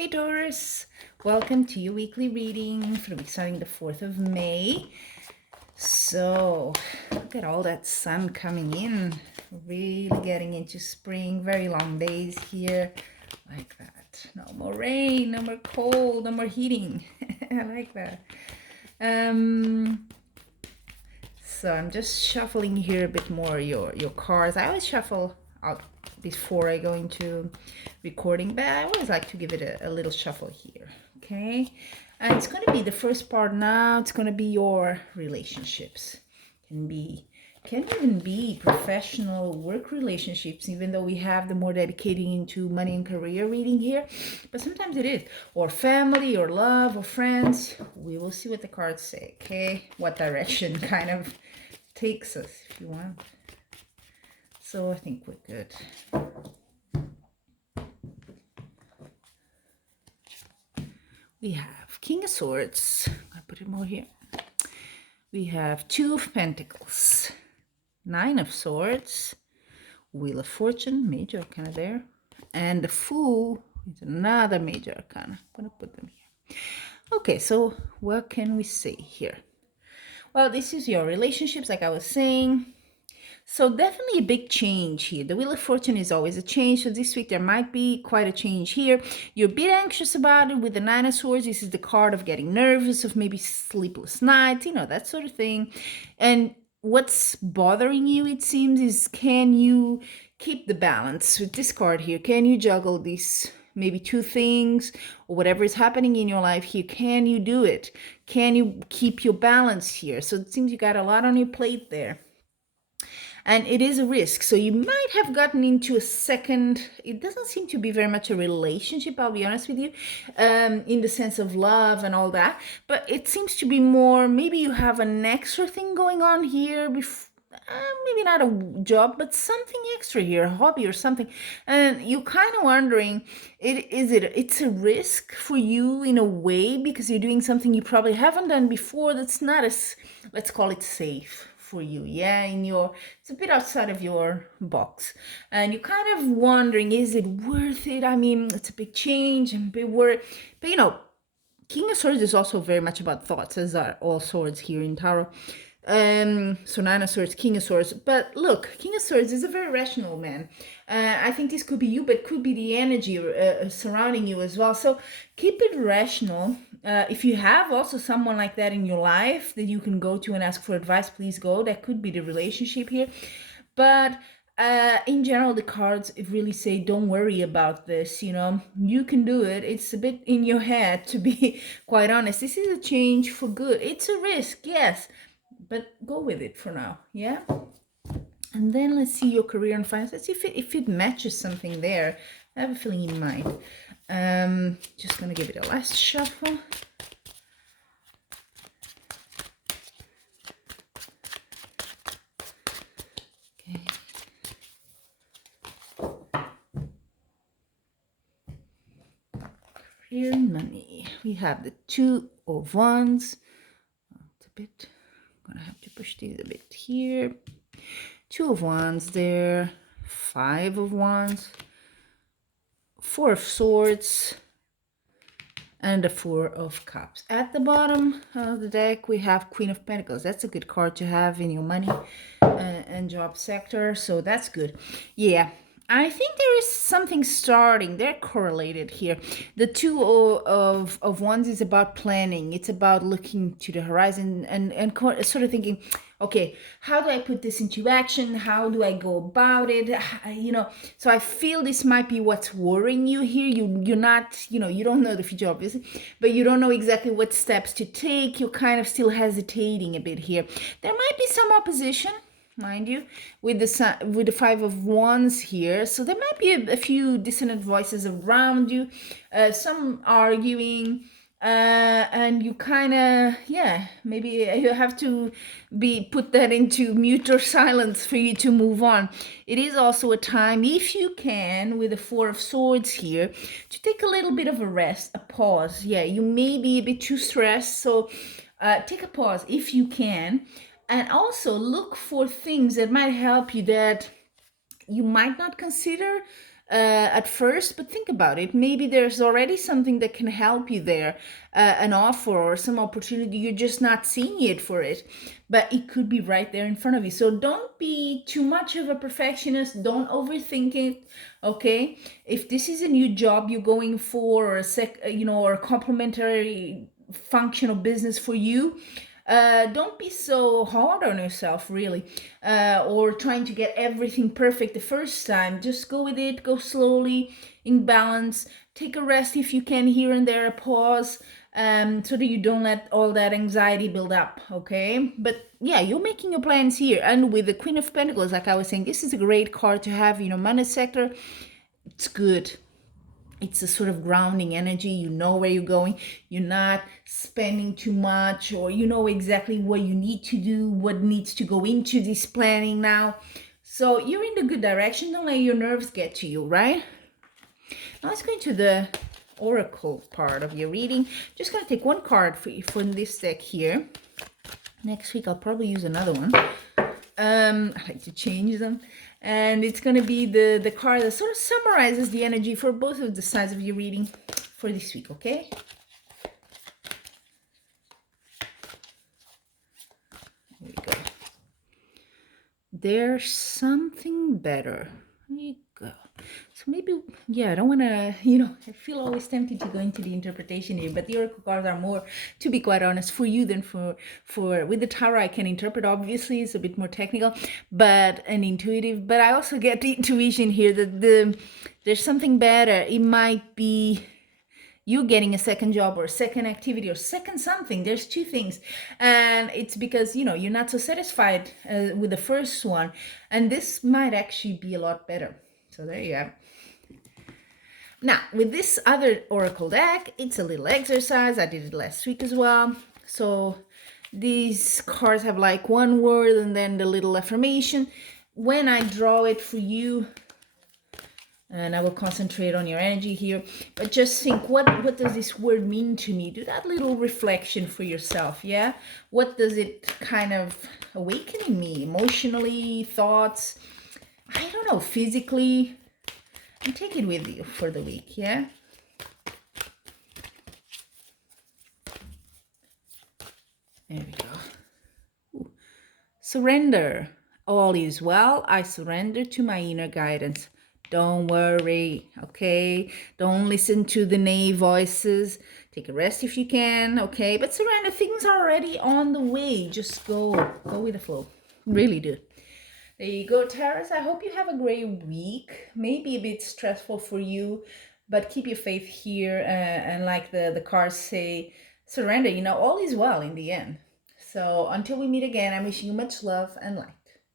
Hey Taurus, welcome to your weekly reading for the week starting the 4th of May. So, look at all that sun coming in, really getting into spring, very long days here, like that. No more rain, no more cold, no more heating. I like that. So I'm just shuffling here a bit more your cards. I always shuffle out before I go into recording, but I always like to give it a little shuffle here. Okay, and it's going to be the first part now. It's going to be your relationships. Can even be professional work relationships, even though we have the more dedicating into money and career reading here, but sometimes it is, or family or love or friends. We will see what the cards say, okay, what direction kind of takes us if you want. So I think we're good. We have King of Swords. I'll put it more here. We have Two of Pentacles, Nine of Swords, Wheel of Fortune, major arcana there, and the Fool is another major arcana. I'm going to put them here. Okay, so what can we say here? Well, this is your relationships, like I was saying. So definitely a big change here. The Wheel of Fortune is always a change. So this week there might be quite a change here. You're a bit anxious about it with the Nine of Swords. This is the card of getting nervous, of maybe sleepless nights, that sort of thing. And what's bothering you, it seems, is can you keep the balance with this card here? Can you juggle these maybe two things or whatever is happening in your life here? Can you do it? Can you keep your balance here? So it seems you got a lot on your plate there. And it is a risk. So you might have gotten into a second, it doesn't seem to be very much a relationship, I'll be honest with you, in the sense of love and all that. But it seems to be more, maybe you have an extra thing going on here, maybe not a job, but something extra here, a hobby or something. And you're kind of wondering, it's a risk for you in a way because you're doing something you probably haven't done before that's not as, let's call it, safe for you. It's a bit outside of your box, and you're kind of wondering, is it worth it? I mean, it's a big change and big work, but King of Swords is also very much about thoughts, as are all swords here in Tarot. So Nine of Swords, King of Swords. But look, King of Swords is a very rational man. I think this could be you, but it could be the energy surrounding you as well. So keep it rational. If you have also someone like that in your life that you can go to and ask for advice, please go. That could be the relationship here. But in general, the cards really say, don't worry about this. You can do it. It's a bit in your head, to be quite honest. This is a change for good. It's a risk, yes, but go with it for now. Yeah. And then let's see your career and finance. Let's see if it matches something there. I have a feeling it might. Just gonna give it a last shuffle. Okay. Career and money. We have the Two of Wands. It's a bit. I'm gonna have to push these a bit here. Two of Wands there. Five of Wands. Four of Swords. And the Four of Cups. At the bottom of the deck, we have Queen of Pentacles. That's a good card to have in your money and job sector. So that's good. Yeah, I think there is something starting. They're correlated here. The Two of Wands is about planning. It's about looking to the horizon and sort of thinking, okay, how do I put this into action? How do I go about it? So I feel this might be what's worrying you here. You're not, you don't know the future, obviously, but you don't know exactly what steps to take. You're kind of still hesitating a bit here. There might be some opposition, mind you, with the Five of Wands here. So there might be a few dissonant voices around you, some arguing, and you kind of, maybe you have to put that into mute or silence for you to move on. It is also a time, if you can, with the Four of Swords here, to take a little bit of a rest, a pause. Yeah, you may be a bit too stressed, so take a pause if you can. And also look for things that might help you that you might not consider at first, but think about it. Maybe there's already something that can help you there, an offer or some opportunity. You're just not seeing it for it, but it could be right there in front of you. So don't be too much of a perfectionist. Don't overthink it. Okay, if this is a new job you're going for, or or a complementary functional business for you, don't be so hard on yourself, really, or trying to get everything perfect the first time. Just go with it, go slowly, in balance. Take a rest if you can, here and there, a pause, so that you don't let all that anxiety build up, okay? But yeah, you're making your plans here. And with the Queen of Pentacles, like I was saying, this is a great card to have, money sector. It's good. It's a sort of grounding energy. You know where you're going. You're not spending too much, or you know exactly what you need to do, what needs to go into this planning now. So you're in the good direction. Don't let your nerves get to you, right? Now let's go into the oracle part of your reading. Just gonna take one card for you from this deck here. Next week I'll probably use another one. I like to change them. And it's going to be the card that sort of summarizes the energy for both of the sides of your reading for this week, okay? There we go. There's something better. There you go. So maybe, yeah, I don't want to, I feel always tempted to go into the interpretation here, but the oracle cards are more, to be quite honest, for you than for with the tarot. I can interpret, obviously, it's a bit more technical, but and intuitive, but I also get the intuition here that there's something better. It might be you getting a second job or second activity or second something. There's two things, and it's because you're not so satisfied with the first one, and this might actually be a lot better. So there you have. Now with this other oracle deck, it's a little exercise. I did it last week as well. So these cards have like one word and then the little affirmation. When I draw it for you, and I will concentrate on your energy here, but just think, what does this word mean to me? Do that little reflection for yourself, yeah? What does it kind of awaken in me? Emotionally, thoughts, I don't know, physically? And take it with you for the week, yeah? There we go. Ooh. Surrender. All is well. I surrender to my inner guidance. Don't worry, okay? Don't listen to the navel voices. Take a rest if you can, okay? But surrender. Things are already on the way. Just go with the flow. Really do. There you go, Taurus. I hope you have a great week. Maybe a bit stressful for you, but keep your faith here. And like the cards say, surrender. All is well in the end. So until we meet again, I'm wishing you much love and light.